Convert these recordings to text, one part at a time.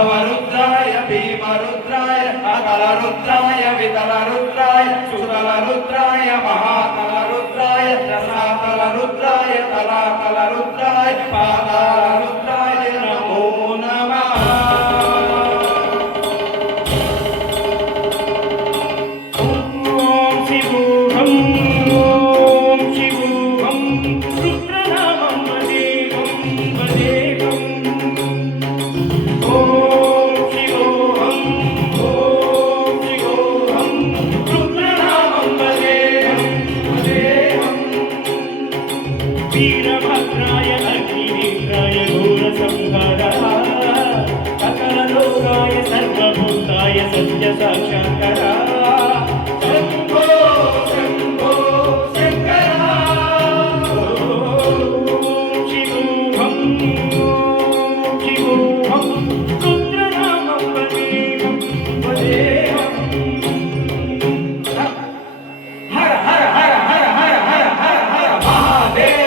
भवरुद्राय भीमरुद्राय अकलरुद्राय वितलरुद्राय सुतलरुद्राय महातलरुद्राय रसातलरुद्राय तलातलरुद्राय पातालरुद्राय नमो नमः। वीरभद्राय अग्निनेत्राय घोरसंहारः सकललोकाय सर्वभूताय सत्यसाक्षात्कारः शम्भो शम्भो शङ्कर शिवोऽहं रुद्रनामं वदेहं हर हर हर हर हर हर हर हर महादेव।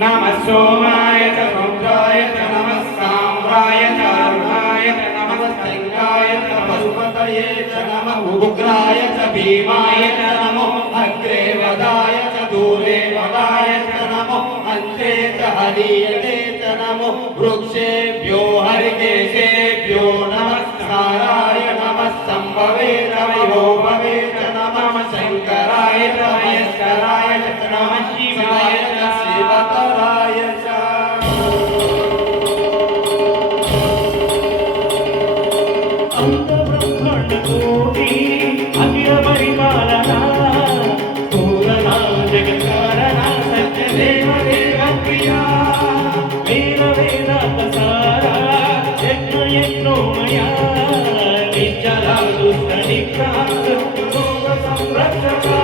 नमः सोमाय च रुद्राय च नमः साम्राय च अरुणाय च नमः सिंहाय च पशुपतये च नमः उग्राय च भीमाय च नमो अग्रे वदाय च दूरे वदाय च नमो अन्ते च हरीयते च नमो वृक्षेभ्यो हरिकेशेभ्यो नमस्काराय नमः संभवे च विभवे च नमः शंकराय च महेश्वराय च नमः शिवाय च शिवतराय च। अंत ब्रह्मांड कोटि अखिल परिपालना पूर्णा जगत्कारणा सत्य देव देव प्रिया वेद वेदांत सारा यज्ञ यज्ञोमया निश्चला दुष्ट निग्रह लोक संरक्षका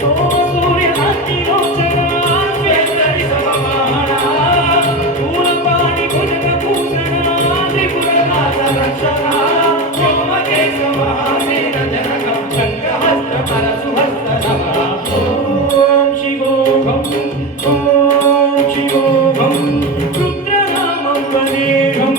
सोम सूर्य अग्निलोचना श्वेतरि सममाना मूल पाणि भुजग भूषणा त्रिपुरनाथ रक्षका व्योमकेशवा सेनजनकं शङ्खहस्त परशुहस्त नमः। ॐ शिवोऽहं रुद्रनामं वदेहं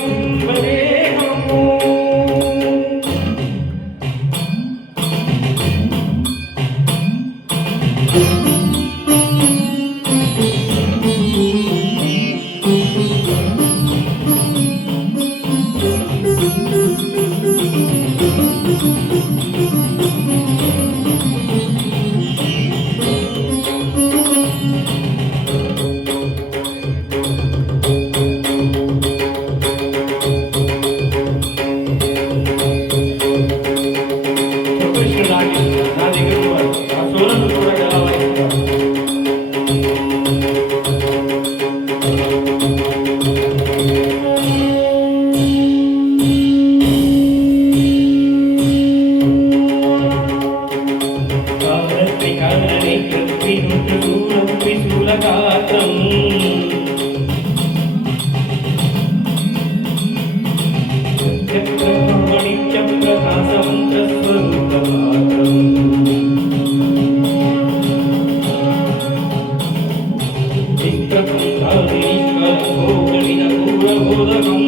Om